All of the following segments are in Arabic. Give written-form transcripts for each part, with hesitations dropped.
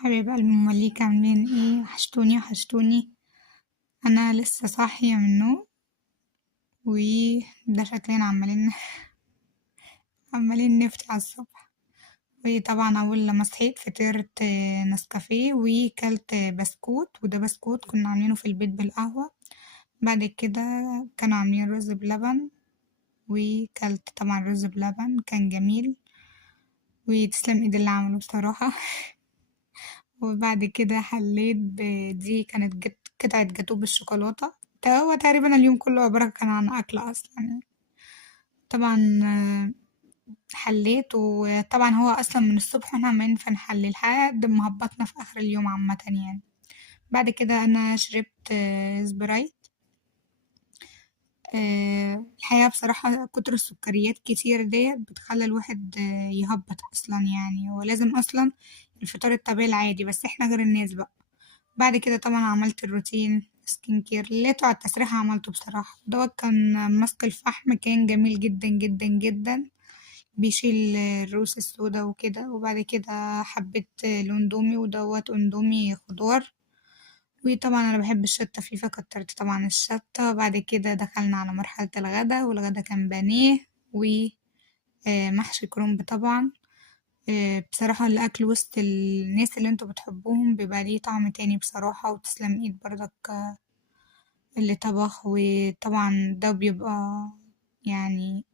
حبايب قلبي مليكة عاملين ايه؟ وحشتوني وحشتوني. انا لسه صاحية من النوم، وده شكلنا عمالين نفتي على الصبح. وطبعا اول لما صحيت فطرت نسكافيه وكلت بسكوت، وده بسكوت كنا عاملينه في البيت بالقهوة. بعد كده كانوا عاملين رز بلبن، وكلت طبعا رز بلبن كان جميل، وتسلم ايد اللي عمله بصراحة. وبعد كده حليت دي كانت قطعة جاتوه بالشوكولاتة. هو تقريبا اليوم كله عبارة كان عن أكل أصلا يعني. طبعا حليت، وطبعا هو أصلا من الصبح واحنا عمالين فنحلي لحد ما هبطنا في آخر اليوم عامة يعني. بعد كده أنا شربت سبرايت. الحقيقة بصراحة كتر السكريات كتير ديت بتخلي الواحد يهبط أصلا يعني، ولازم أصلا الفطار الطبيعي العادي، بس احنا غير الناس بقى. بعد كده طبعا عملت الروتين سكين كير اللي لقيته على التسريحة عملته بصراحة. دوت كان ماسك الفحم، كان جميل جدا جدا جدا، بيشيل الروس السودا وكده. وبعد كده حبيت الاندومي، ودوت اندومي خضار. وطبعا انا بحب الشطة فيه فكترت طبعا الشطة. بعد كده دخلنا على مرحلة الغدا، والغدا كان بانيه ومحشي كرنب طبعا. بصراحة الأكل وسط الناس اللي انتوا بتحبوهم بيبقى ليه طعم تاني بصراحة، وتسلم ايد برضك اللي طبخ. وطبعا ده بيبقى يعني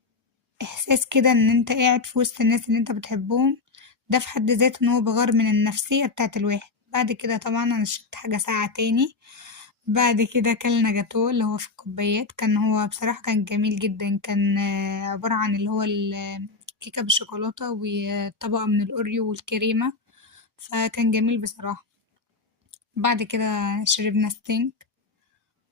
إحساس كده إن انت قاعد في وسط الناس اللي انت بتحبهم. ده في حد ذاته إن هو بيغير من النفسية بتاعة الواحد. بعد كده طبعا أنا شربت حاجة ساقعة تاني. بعد كده أكلنا جاتوه اللي هو في الكوبايات، كان هو بصراحة كان جميل جدا. كان عبارة عن اللي هو الكيكة بالشوكولاتة وطبقة من الأوريو والكريمة، فكان جميل بصراحة. بعد كده شربنا ستينج،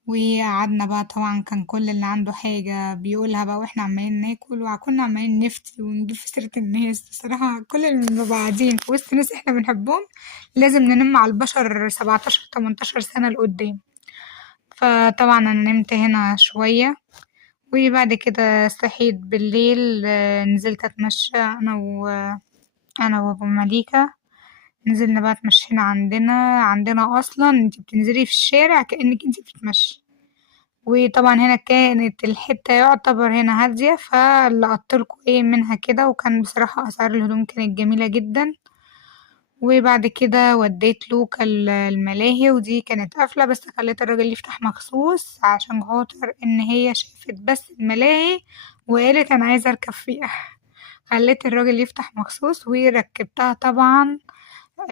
وقعدنا بقى طبعا كان كل اللي عنده حاجة بيقولها بقى، واحنا عمالين ناكل وكنا عمالين نفتي ونجيب في سيرة الناس. بصراحة كل اللي بنبقى قاعدين في وسط ناس احنا بنحبهم لازم ننم على البشر 17 18 سنة لقدام. فطبعا أنا نمت هنا شوية، وبعد كده صحيت بالليل. نزلت أتمشى أنا وأبو مليكة. نزلنا بقى اتمشينا. عندنا أصلا انتي بتنزلي في الشارع كأنك انتي بتتمشي. وطبعا هنا كانت الحتة يعتبر هنا هادية، فلقطتلكوا ايه منها كده. وكان بصراحة أسعار الهدوم كانت جميلة جدا. وبعد كده وديت لوكا الملاهي، ودي كانت قافلة، بس خليت الراجل يفتح مخصوص عشان خاطر ان هي شافت بس الملاهي وقالت انا عايزة اركب فيها. خليت الراجل يفتح مخصوص وركبتها طبعا.